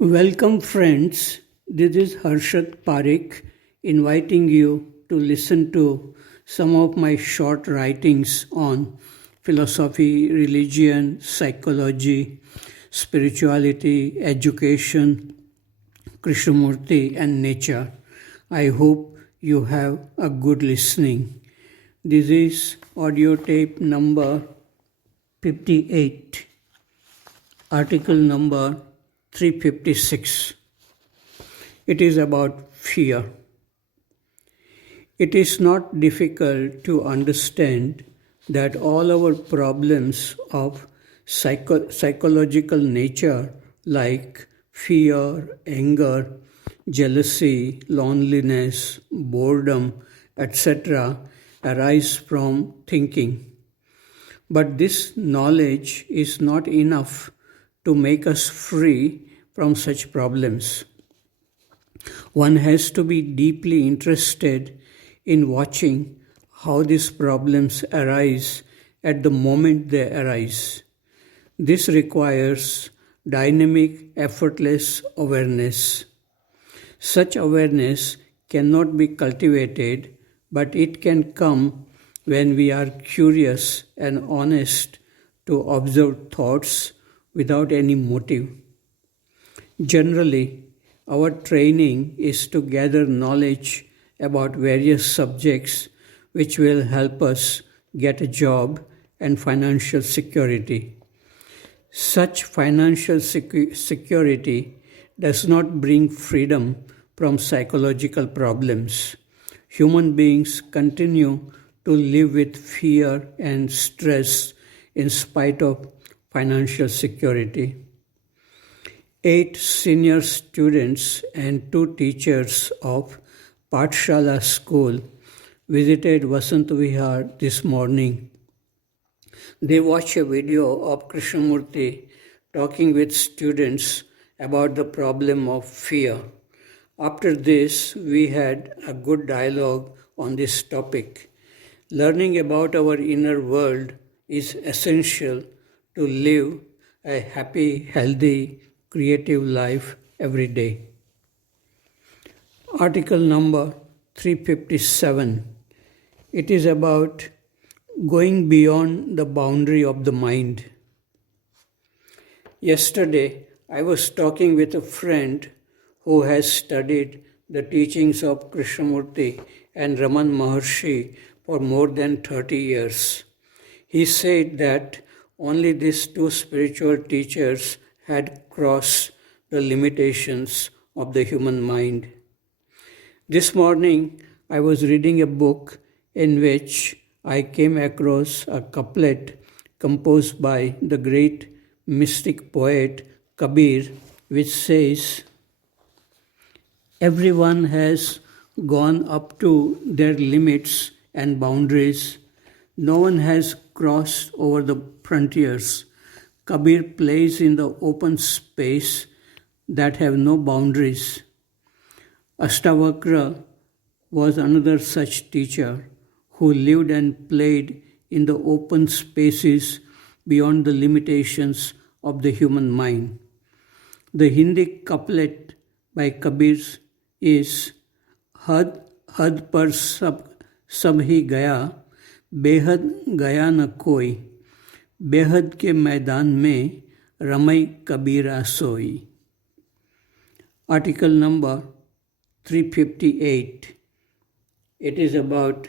Welcome, friends. This is Harshad Parekh inviting you to listen to some of my short writings on philosophy, religion, psychology, spirituality, education, Krishnamurti, and nature. I hope you have a good listening. This is audio tape number 58, article number 356. It is about fear. It is not difficult to understand that all our problems of psychological nature, like fear, anger, jealousy, loneliness, boredom, etc., arise from thinking. But this knowledge is not enough to make us free from such problems. One has to be deeply interested in watching how these problems arise at the moment they arise. This requires dynamic, effortless awareness. Such awareness cannot be cultivated, but it can come when we are curious and honest to observe thoughts without any motive. Generally, our training is to gather knowledge about various subjects which will help us get a job and financial security. Such financial security does not bring freedom from psychological problems. Human beings continue to live with fear and stress in spite of financial security. 8 senior students and 2 teachers of Pathshala school visited Vasant Vihar this morning. They watched a video of Krishnamurti talking with students about the problem of fear. After this, we had a good dialogue on this topic. Learning about our inner world is essential to live a happy, healthy, creative life every day. Article number 357. It is about going beyond the boundary of the mind. Yesterday, I was talking with a friend who has studied the teachings of Krishnamurti and Raman Maharshi for more than 30 years. He said that only these 2 spiritual teachers had crossed the limitations of the human mind. This morning, I was reading a book in which I came across a couplet composed by the great mystic poet Kabir, which says, "Everyone has gone up to their limits and boundaries. No one has crossed over the frontiers. Kabir plays in the open space that have no boundaries." Ashtavakra was another such teacher who lived and played in the open spaces beyond the limitations of the human mind. The Hindi couplet by Kabir is "Had had par sab hi gaya, बेहद गया न कोई, बेहद के मैदान में रमई कबीरा सोई." Article number 358. It is about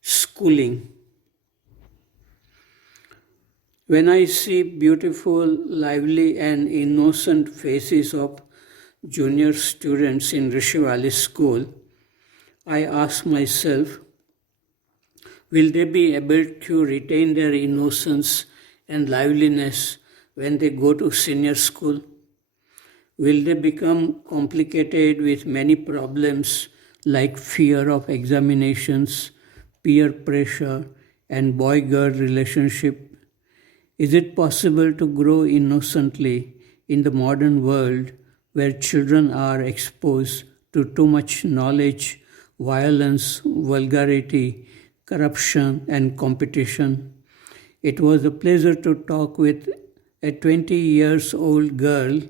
schooling. When I see beautiful, lively and innocent faces of junior students in Rishi Valley School, I ask myself, will they be able to retain their innocence and liveliness when they go to senior school? Will they become complicated with many problems like fear of examinations, peer pressure, and boy-girl relationship? Is it possible to grow innocently in the modern world where children are exposed to too much knowledge, violence, vulgarity, corruption, and competition? It was a pleasure to talk with a 20 years old girl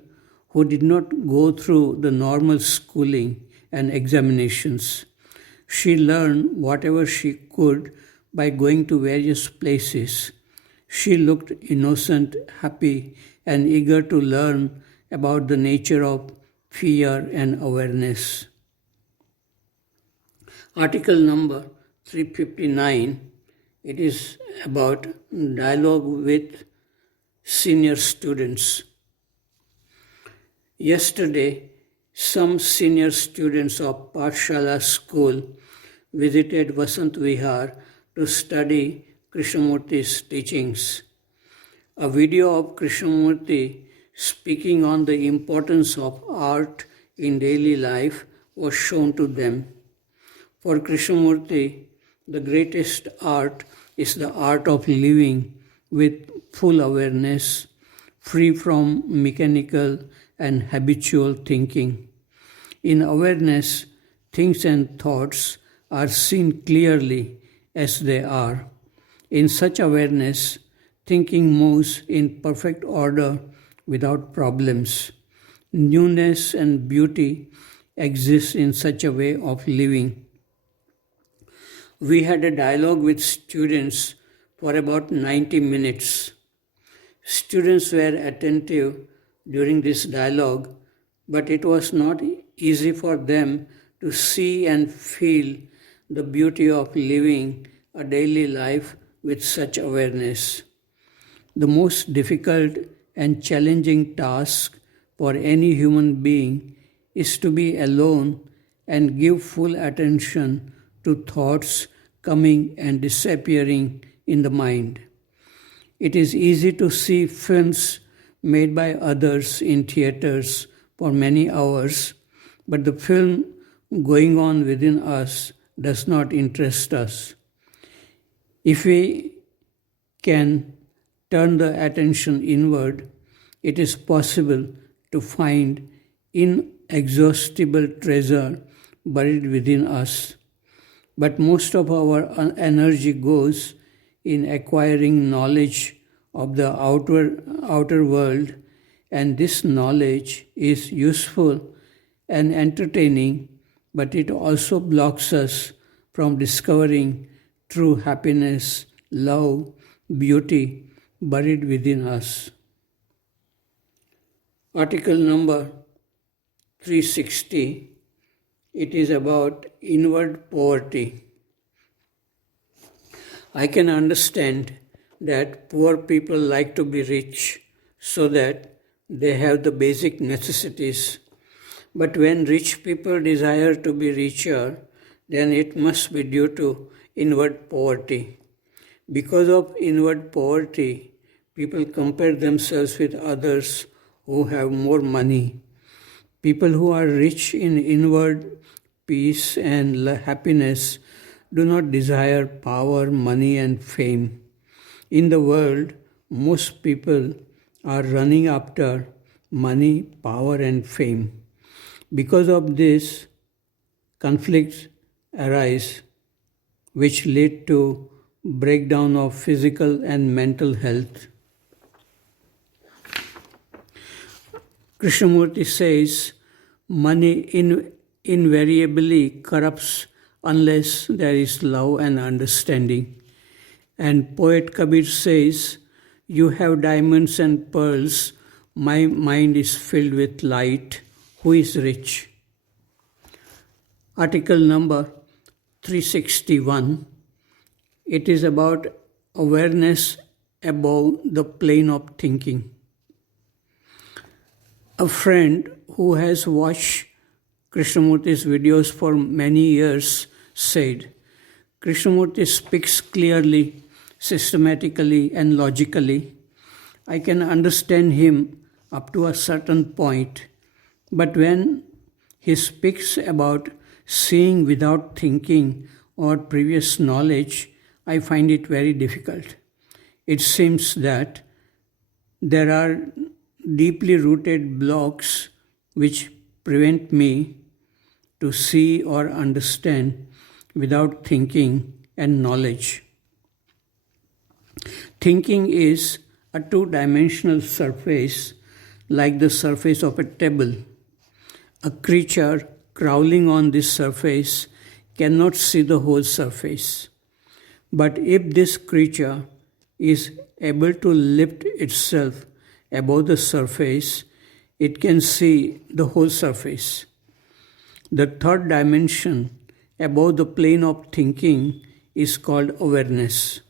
who did not go through the normal schooling and examinations. She learned whatever she could by going to various places. She looked innocent, happy, and eager to learn about the nature of fear and awareness. Article number 359, it is about dialogue with senior students. Yesterday, some senior students of Pathshala school visited Vasant Vihar to study Krishnamurti's teachings. A video of Krishnamurti speaking on the importance of art in daily life was shown to them. For Krishnamurti, the greatest art is the art of living with full awareness, free from mechanical and habitual thinking. In awareness, things and thoughts are seen clearly as they are. In such awareness, thinking moves in perfect order without problems. Newness and beauty exist in such a way of living. We had a dialogue with students for about 90 minutes. Students were attentive during this dialogue, but it was not easy for them to see and feel the beauty of living a daily life with such awareness. The most difficult and challenging task for any human being is to be alone and give full attention to thoughts coming and disappearing in the mind. It is easy to see films made by others in theaters for many hours, but the film going on within us does not interest us. If we can turn the attention inward, it is possible to find inexhaustible treasure buried within us. But most of our energy goes in acquiring knowledge of the outer world, and this knowledge is useful and entertaining, but it also blocks us from discovering true happiness, love, beauty buried within us. Article number 360, it is about inward poverty. I can understand that poor people like to be rich so that they have the basic necessities. But when rich people desire to be richer, then it must be due to inward poverty. Because of inward poverty, people compare themselves with others who have more money. People who are rich in inward peace and happiness do not desire power, money, and fame. In the world, most people are running after money, power, and fame. Because of this, conflicts arise, which lead to breakdown of physical and mental health. Krishnamurti says, money invariably corrupts unless there is love and understanding. And poet Kabir says, you have diamonds and pearls, my mind is filled with light, who is rich? Article number 361, it is about awareness above the plane of thinking. A friend who has watched Krishnamurti's videos for many years said, Krishnamurti speaks clearly, systematically, and logically. I can understand him up to a certain point, but when he speaks about seeing without thinking or previous knowledge, I find it very difficult. It seems that there are deeply rooted blocks which prevent me to see or understand without thinking and knowledge. Thinking is a two-dimensional surface like the surface of a table. A creature crawling on this surface cannot see the whole surface. But if this creature is able to lift itself above the surface, it can see the whole surface. The third dimension above the plane of thinking is called awareness.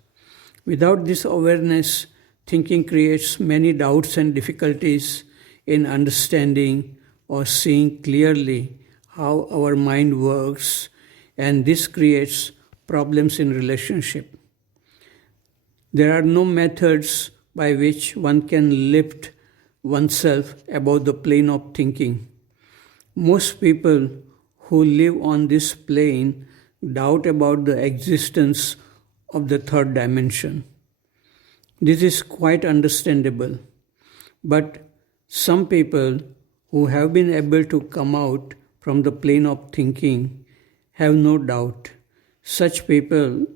Without this awareness, thinking creates many doubts and difficulties in understanding or seeing clearly how our mind works, and this creates problems in relationship. There are no methods by which one can lift oneself above the plane of thinking. Most people who live on this plane doubt about the existence of the third dimension. This is quite understandable, but some people who have been able to come out from the plane of thinking have no doubt. Such people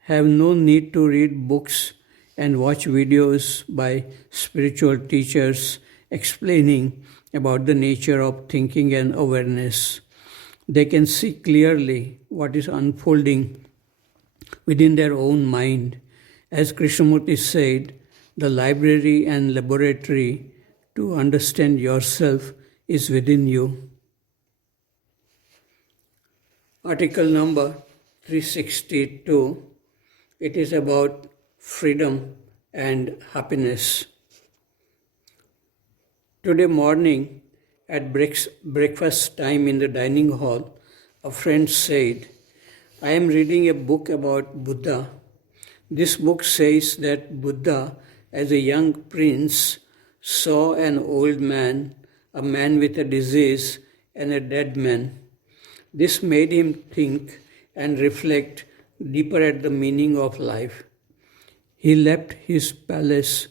have no need to read books and watch videos by spiritual teachers explaining about the nature of thinking and awareness. They can see clearly what is unfolding within their own mind. As Krishnamurti said, the library and laboratory to understand yourself is within you. Article number 362. It is about freedom and happiness. Today morning, at breakfast time in the dining hall, a friend said, I am reading a book about Buddha. This book says that Buddha, as a young prince, saw an old man, a man with a disease, and a dead man. This made him think and reflect deeper at the meaning of life. He left his palace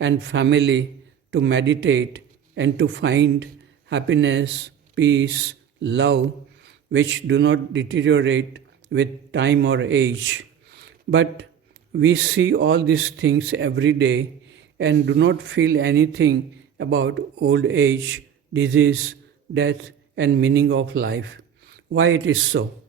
and family to meditate and to find happiness, peace, love, which do not deteriorate with time or age. But we see all these things every day and do not feel anything about old age, disease, death, and meaning of life. Why it is so?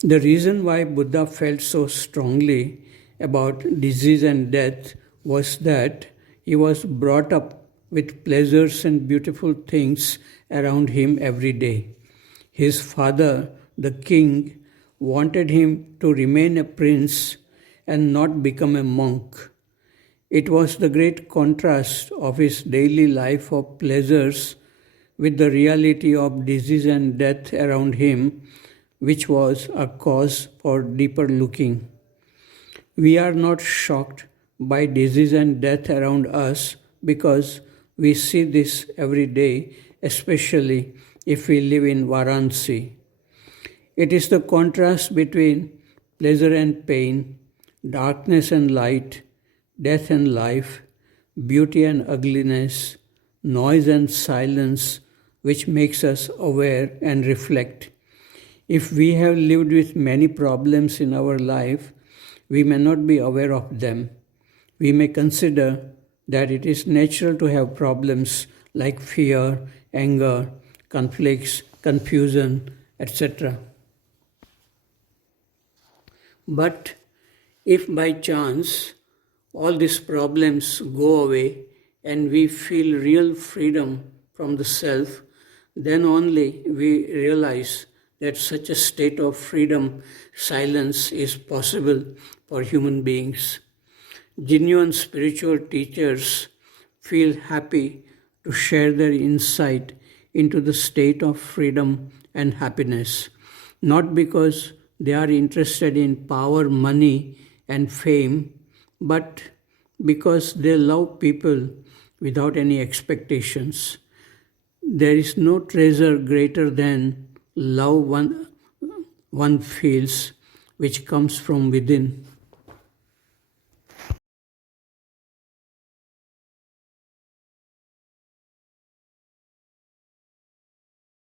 The reason why Buddha felt so strongly about disease and death was that he was brought up with pleasures and beautiful things around him every day. His father, the king, wanted him to remain a prince and not become a monk. It was the great contrast of his daily life of pleasures with the reality of disease and death around him, which was a cause for deeper looking. We are not shocked by disease and death around us because we see this every day, especially if we live in Varanasi. It is the contrast between pleasure and pain, darkness and light, death and life, beauty and ugliness, noise and silence, which makes us aware and reflect. If we have lived with many problems in our life, we may not be aware of them. We may consider that it is natural to have problems like fear, anger, conflicts, confusion, etc. But if by chance all these problems go away and we feel real freedom from the self, then only we realize that such a state of freedom, silence is possible for human beings. Genuine spiritual teachers feel happy to share their insight into the state of freedom and happiness, not because they are interested in power, money, and fame, but because they love people without any expectations. There is no treasure greater than love one feels, which comes from within.